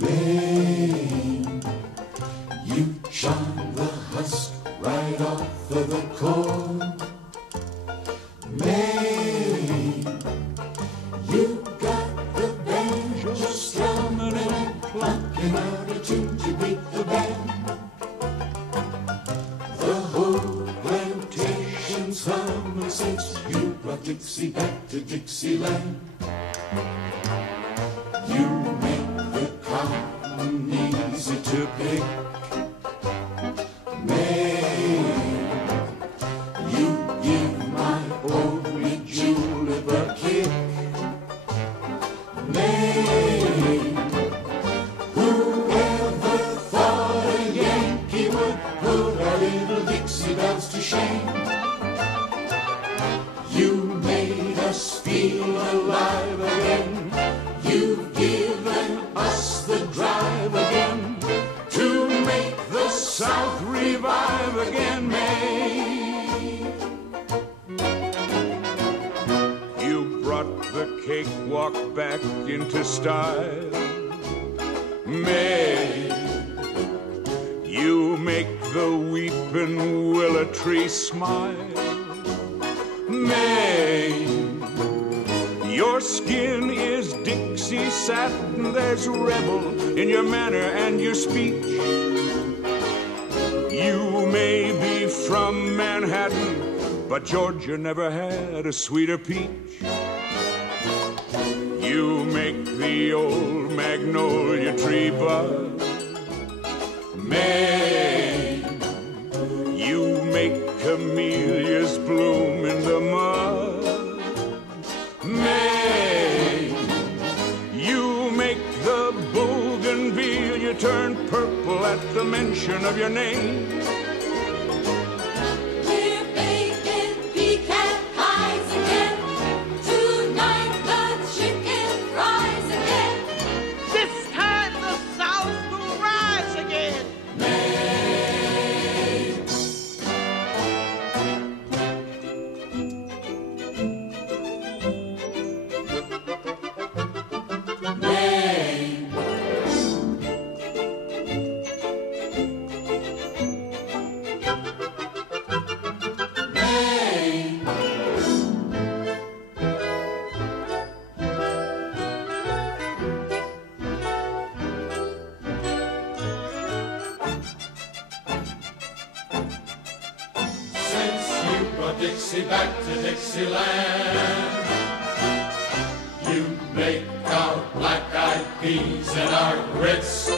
Maine, you charm the husk right off of the corn. Maine, you got the banjo strumming and plucking out a tune to beat the band. The whole plantation's humming since you brought Dixie back to Dixieland. You make the cotton easy to pick. Maine, you give my only julep a kick. Maine, whoever thought a Yankee would put our little Dixie bells to shame? You made us feel alive again. You've given us the drive again to make the South revive again, Maine. You brought the cakewalk back into style, Maine. You make the weeping willow tree smile, Maine. Your skin is Dixie satin, there's rebel in your manner and your speech. You may be from Manhattan, but Georgia never had a sweeter peach. You make the old magnolia tree bud, Maine. You make camellias bloom in the mud, Maine. You make the bougainvillea turn purple at the mention of your name. We're baking pecan pies again. Tonight the chicken fries again. This time the South will rise again. Since you brought Dixie back to Dixieland, you make our black-eyed peas and our grits